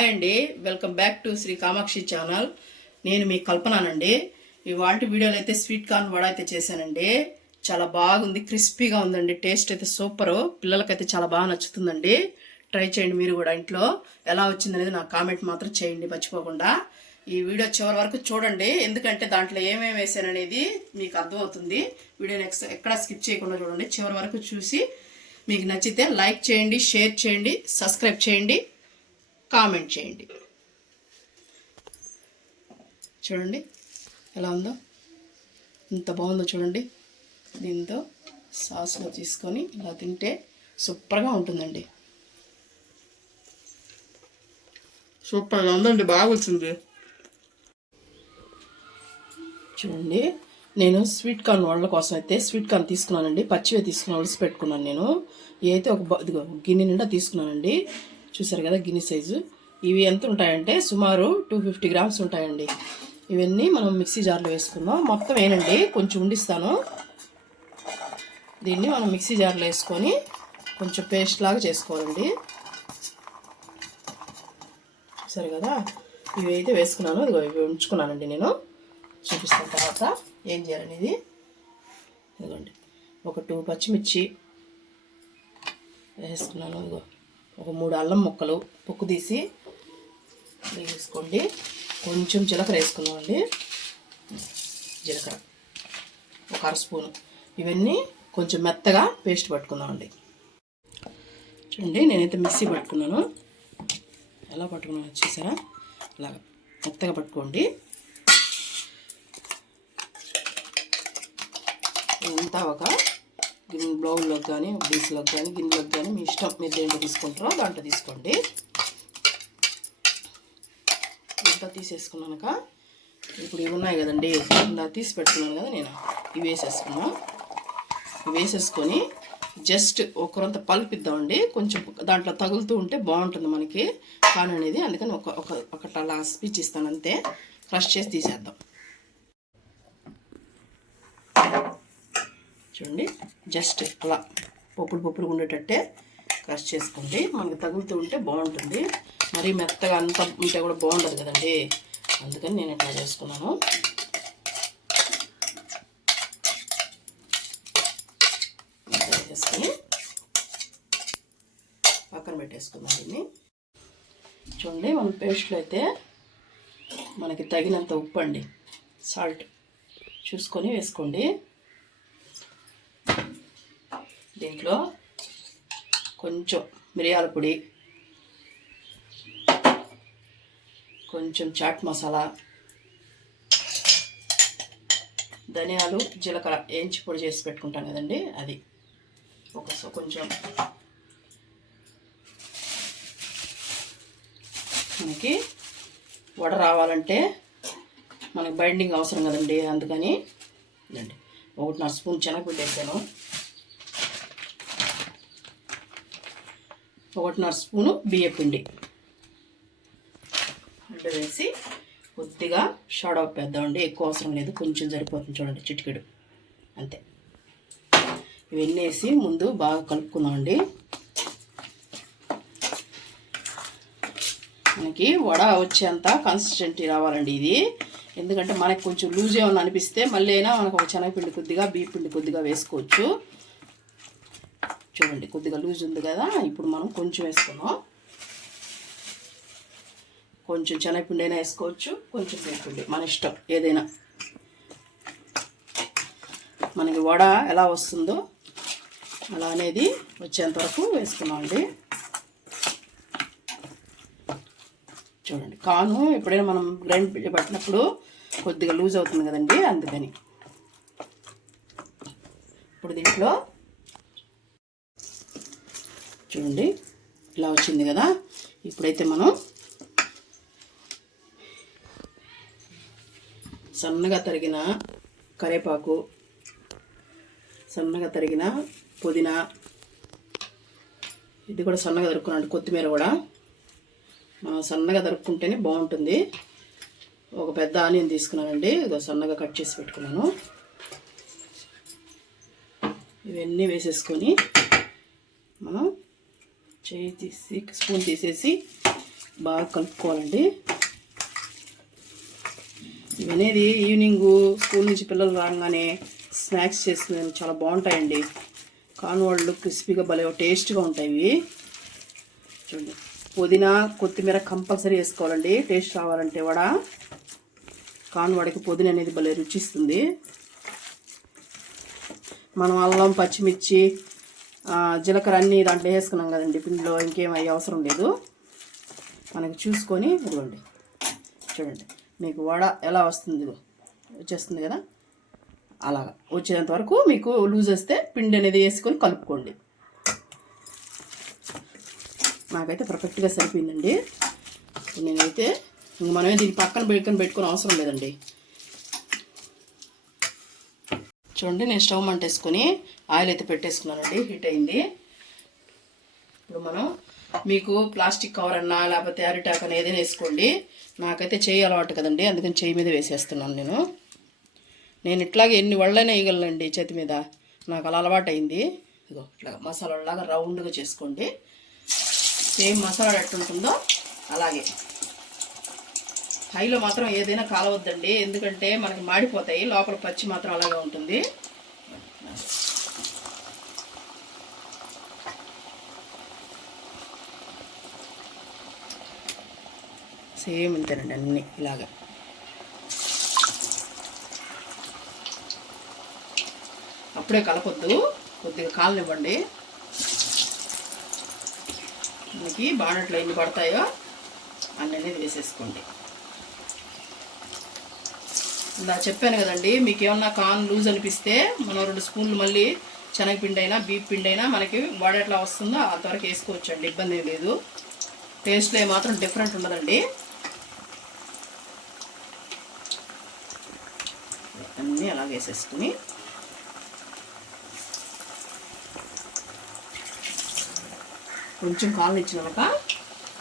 Hi అండి. Welcome back to Sri Kamakshi channel. నేను మీ కల్పనానండి. ఇవాళ వీడియోలో అయితే స్వీట్ కార్న్ వడ అయితే చేశానండి. చాలా బాగుంది క్రిస్పీగా ఉందండి. టేస్ట్ అయితే సూపరు. పిల్లలకైతే చాలా బాగా నచ్చుతుందండి. ట్రై చేయండి మీరు కూడా ఇంట్లో. ఎలా వచ్చిందనేది నాకు కామెంట్ మాత్రం చేయండి మర్చిపోకుండా. ఈ వీడియో చివరి వరకు చూడండి. ఎందుకంటే దాంట్లో ఏమేమి వేసాననేది మీకు అర్థమవుతుంది. వీడియో నెక్స్ట్ ఎక్కడ స్కిప్ చేయకుండా చూడండి. చివరి వరకు చూసి మీకు నచ్చితే లైక్ చేయండి షేర్ చేయండి సబ్స్క్రైబ్ చేయండి. కామెంట్ చేయండి. చూడండి ఎలా ఉందో? ఇంత బాగుందో చూడండి. దీంతో సాస్లో తీసుకొని ఇలా తింటే సూపర్గా ఉంటుందండి. సూపర్గా ఉందండి బాగా వచ్చింది చూడండి నేను స్వీట్ కార్న్ వాళ్ళ కోసం అయితే స్వీట్ కార్న్ తీసుకున్నానండి. పచ్చివే తీసుకుని ఒలిసి పెట్టుకున్నాను నేను. అయితే ఒక ఇదిగో గిన్నె నిండా తీసుకున్నానండి. చూసారు కదా గిన్నె సైజు. ఇవి ఎంత ఉంటాయంటే సుమారు టూ ఫిఫ్టీ గ్రామ్స్ ఉంటాయండి. ఇవన్నీ మనం మిక్సీ జార్లో వేసుకుందాం. మొత్తం ఏనండి కొంచెం ఉండిస్తాను. దీన్ని మనం మిక్సీ జార్లో వేసుకొని కొంచెం పేస్ట్ లాగా చేసుకోవాలండి. సరే కదా? ఇవి అయితే వేసుకున్నాను. ఇదిగో ఇవి ఉంచుకున్నానండి నేను. చూపిస్తాను తర్వాత ఏం చేయాలనేది. ఇదిగోండి. ఒక టూ పచ్చిమిర్చి వేసుకున్నాను. ఇదిగో. ఒక మూడు అల్లం ముక్కలు పొక్కు తీసి వేసుకోండి. కొంచెం జీలకర్ర వేసుకున్నామండి జీలకర్ర. ఒక అర స్పూను. ఇవన్నీ కొంచెం మెత్తగా పేస్ట్ పట్టుకుందామండి. చూడండి నేనైతే మిక్సీ పట్టుకున్నాను. ఎలా పట్టుకున్నాను చూసారా? ఇలాగ మెత్తగా పట్టుకోండి. ఇంత ఒక గిన్నె కానీ డీస్లోకి కానీ గిన్నెలోకి కానీ మీ ఇష్టం మీరు దేంట్లో తీసుకుంటారో దాంట్లో తీసుకోండి. ఇంత తీసేసుకున్నాక ఇప్పుడు ఇవి ఉన్నాయి కదండి ఇలా తీసి పెట్టుకున్నాను కదా నేను. ఇవి వేసేసుకున్నా. ఇవి వేసేసుకొని జస్ట్ ఒకరంత పల్పిద్దామండి కొంచెం దాంట్లో తగులుతూ ఉంటే బాగుంటుంది మనకి. కాన్ అనేది అందుకని ఒక ఒక ఒకటి అలా స్పీచ్ ఇస్తాను అంతే. క్రష్ చేసి తీసేద్దాం. చూడండి. జస్ట్ అలా పప్పులు పప్పులు ఉండేటట్టే క్రష్ చేసుకోండి. మనకి తగులుతూ ఉంటే బాగుంటుంది. మరీ మెత్తగా అంత ఉంటే కూడా బాగుండదు కదండి. అందుకని నేను ఇట్లా చేసుకున్నాను. చేసుకొని పక్కన పెట్టేసుకుందాం దీన్ని. చూడండి మన పేస్ట్లో అయితే మనకి తగినంత ఉప్పు అండి. సాల్ట్ చూసుకొని వేసుకోండి. దీంట్లో కొంచెం మిరియాల పొడి కొంచెం చాట్ మసాలా ధనియాలు జీలకర్ర వేయించి పొడి చేసి పెట్టుకుంటాం కదండి అది. ఒక సో- కొంచెం మనకి వడ రావాలంటే మనకి బైండింగ్ అవసరం కదండి అందుకని ఒకటి ఒకటిన్నర స్పూన్ శనగపిండి వేసాను. ఒకటిన్నర స్పూను బియ్యపిండి. అంటే వేసి కొద్దిగా షాడో పెద్దామండి ఎక్కువ అవసరం లేదు. కొంచెం సరిపోతుంది చూడండి చిటికెడు. అంతే. ఇవన్నీ వేసి ముందు బాగా కలుపుకుందామండి. మనకి వడ వచ్చేంత కన్సిస్టెంటీ రావాలండి ఇది. ఎందుకంటే మనకి కొంచెం లూజ్ ఏమైనా అనిపిస్తే మళ్ళీ అయినా మనకు ఒక శనగపిండి కొద్దిగా బియ్య పిండి కొద్దిగా వేసుకోవచ్చు. చూడండి కొద్దిగా లూజ్ ఉంది కదా ఇప్పుడు మనం కొంచెం వేసుకున్నాం కొంచెం శనగపిండి అయినా వేసుకోవచ్చు కొంచెం బియ్యపిండి మన ఇష్టం ఏదైనా. మనకి వడ ఎలా వస్తుందో అలా అనేది వచ్చేంత వరకు వేసుకున్నామండి చూడండి కాను ఎప్పుడైనా మనం గ్రైండ్ పట్టినప్పుడు కొద్దిగా లూజ్ అవుతుంది కదండి అందుకని. ఇప్పుడు దీంట్లో చూడండి. ఇలా వచ్చింది కదా. ఇప్పుడైతే మనం సన్నగా తరిగిన కరేపాకు సన్నగా తరిగిన పుదీనా ఇది కూడా సన్నగా తరుక్కున్నాను కొత్తిమీర కూడా. మనం సన్నగా తరుక్కుంటేనే బాగుంటుంది. ఒక పెద్ద ఆనియన్ తీసుకున్నానండి. ఇదో సన్నగా కట్ చేసి పెట్టుకున్నాను. ఇవన్నీ వేసేసుకొని మనం చేయి తీసి స్పూన్ తీసేసి బాగా కలుపుకోవాలండి. ఇవనేది ఈవినింగ్ స్కూల్ నుంచి పిల్లలు రాగానే స్నాక్స్ చేసుకునే చాలా బాగుంటాయండి. కాను వాళ్ళు క్రిస్పీగా భలే టేస్ట్గా ఉంటాయి ఇవి. చూడండి. పుదీనా కొత్తిమీర కంపల్సరీ వేసుకోవాలండి. టేస్ట్ రావాలంటే వడ. కాను వడకి పుదీనా అనేది భలే రుచిస్తుంది. మనం అల్లం పచ్చిమిర్చి జీలకర్ర అన్నీ దాంట్లో వేసుకున్నాం కదండి. పిండిలో ఇంకేం అయ్యే అవసరం లేదు. మనకి చూసుకొని ఇదిగోండి. చూడండి. మీకు వడ ఎలా వస్తుంది వచ్చేస్తుంది కదా? అలాగా. వచ్చేంత వరకు మీకు లూజ్ వస్తే పిండి అనేది వేసుకొని కలుపుకోండి. నాకైతే పర్ఫెక్ట్గా సరిపోయిందండి. నేనైతే ఇంక మనమే దీన్ని పక్కన పెట్టుకొని పెట్టుకుని అవసరం లేదండి. చూడండి నేను స్టవ్ మంటేసుకొని ఆయిల్ అయితే పెట్టేసుకున్నానండి హీట్ అయింది. ఇప్పుడు మనం మీకు ప్లాస్టిక్ కవర్ అన్నా లేకపోతే అరిటాక్ అని ఏదైనా వేసుకోండి. నాకైతే చేయి అలవాటు కదండి అందుకని చేయి మీద వేసేస్తున్నాను నేను. నేను ఇట్లాగే ఎన్ని వళ్ళైనా వేయగలనండి చేతి మీద. నాకు అలా అలవాటు అయింది ఇదిగో ఇట్లా మసాలాలాగా రౌండ్గా చేసుకోండి. సేమ్ మసాలా ఎట్టుంటుందో అలాగే. హైలో మాత్రం ఏదైనా కాలవద్దండి. ఎందుకంటే మనకి మాడిపోతాయి. లోపల పచ్చి మాత్రం అలాగే ఉంటుంది. సేమ్ ఇంతేనండి అన్నీ ఇలాగా. అప్పుడే కలపొద్దు. కొద్దిగా కాలనివ్వండి. మనకి బాణట్లో ఎన్ని పడతాయో అన్నీ వేసేసుకోండి. ఇలా చెప్పాను కదండి మీకు ఏమన్నా కాన్ లూజ్ అనిపిస్తే మనం రెండు స్పూన్లు మళ్ళీ శనగపిండి అయినా బీప్ పిండి అయినా మనకి వాడేట్లా వస్తుందో వస్తుందో అంతవరకు వేసుకోవచ్చు అండి ఇబ్బంది ఏం లేదు. టేస్ట్లో మాత్రం డిఫరెంట్ ఉండదండి. అన్నీ అలాగే వేసేసుకుని. కొంచెం కాళ్ళు ఇచ్చినాక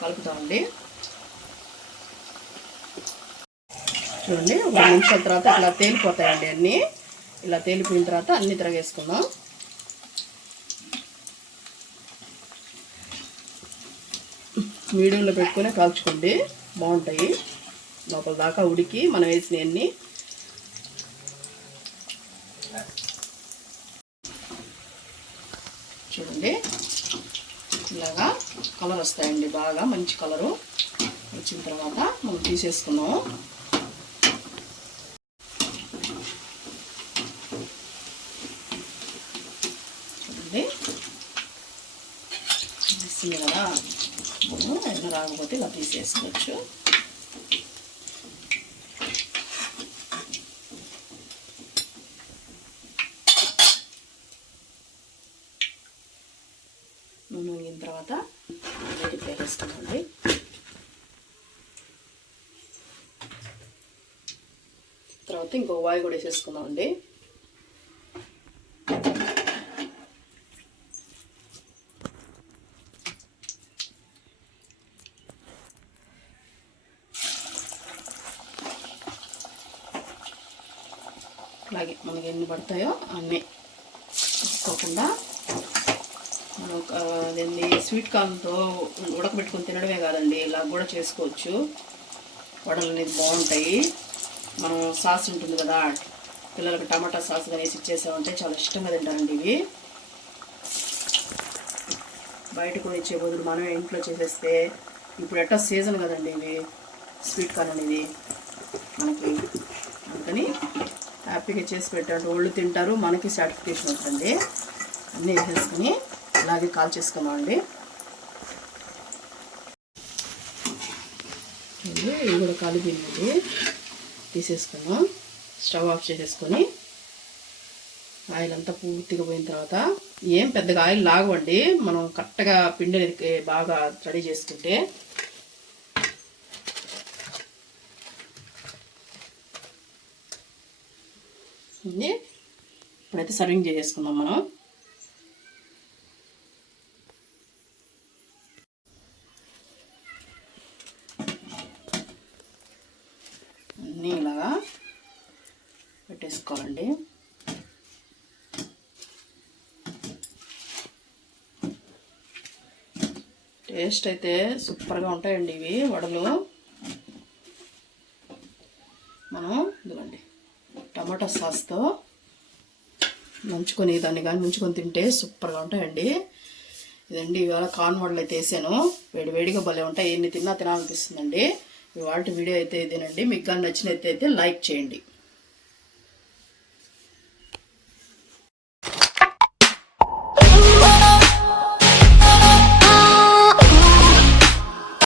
కలుపుతామండి. చూడండి. ఒక నిమిషాల తర్వాత ఇలా తేలిపోతాయండి అన్నీ. ఇలా తేలిపోయిన తర్వాత అన్ని తిరగేసుకుందాం. మీడియంలో పెట్టుకొని కాల్చుకోండి. బాగుంటాయి. లోపల దాకా ఉడికి మనం వేసినవన్నీ చూడండి. ఇలాగా కలర్ వస్తాయండి బాగా. మంచి కలరు. వచ్చిన తర్వాత మనం తీసేసుకున్నాము చూడండి వస్తుంది కదా ఎండ రాకపోతే ఇలా తీసేసుకోవచ్చు. నూనె వేగిన తర్వాత వేడి వేసేసుకోండి తర్వాత ఇంకో వాయి కూడా వేసేసుకుందామండి. అలాగే మనకి ఎన్ని పడతాయో అన్నీ తీసుకోకుండా మనం దీన్ని స్వీట్ కార్న్తో ఉడకబెట్టుకొని తినడమే కాదండి ఇలా కూడా చేసుకోవచ్చు. వడలు అనేది బాగుంటాయి. మనం సాస్ ఉంటుంది కదా పిల్లలకి టమాటా సాస్ కానీ వేసి ఇచ్చేసామంటే చాలా ఇష్టంగా తింటారండి ఇవి. బయట కూడా ఇచ్చే బదులు మనమే ఇంట్లో చేసేస్తే ఇప్పుడు ఎట్టా సీజన్ కదండి ఇవి స్వీట్ కార్న్ అనేది. మనకి అందుకని హ్యాపీగా చేసి పెట్టాడు. వాళ్ళు తింటారు మనకి సాటిస్ఫికేషన్ ఉంటుంది. అన్నీ వేసేసుకుని అలాగే కాల్ చేసుకున్నామండి ఇది ఇది కూడా కాలిపోయిందండి తీసేసుకున్నాం స్టవ్ ఆఫ్ చేసేసుకొని ఆయిల్ అంతా పూర్తిగా పోయిన తర్వాత ఏం పెద్దగా ఆయిల్ లాగవండి. మనం కరెక్ట్గా పిండి బాగా రెడీ చేసుకుంటే ఇది ఇప్పుడైతే సర్వింగ్ చేసేసుకుందాం మనం. అన్నీ ఇలాగా పెట్టేసుకోవాలండి. టేస్ట్ అయితే సూపర్గా ఉంటాయండి ఇవి వడలు మనం ఇదిగోండి టమాటా సాస్తో నంచుకొని దాన్ని కానీ ముంచుకొని తింటే సూపర్గా ఉంటాయండి. ఇదండి ఇవాళ కార్న్ మోడల్ అయితే వేసాను. వేడి వేడిగా భలే ఉంటాయి. ఎన్ని తిన్నా తినాలనిపిస్తుందండి. ఇవాళ వీడియో అయితే ఇదేనండి. మీకు కానీ నచ్చినట్లయితే లైక్ చేయండి.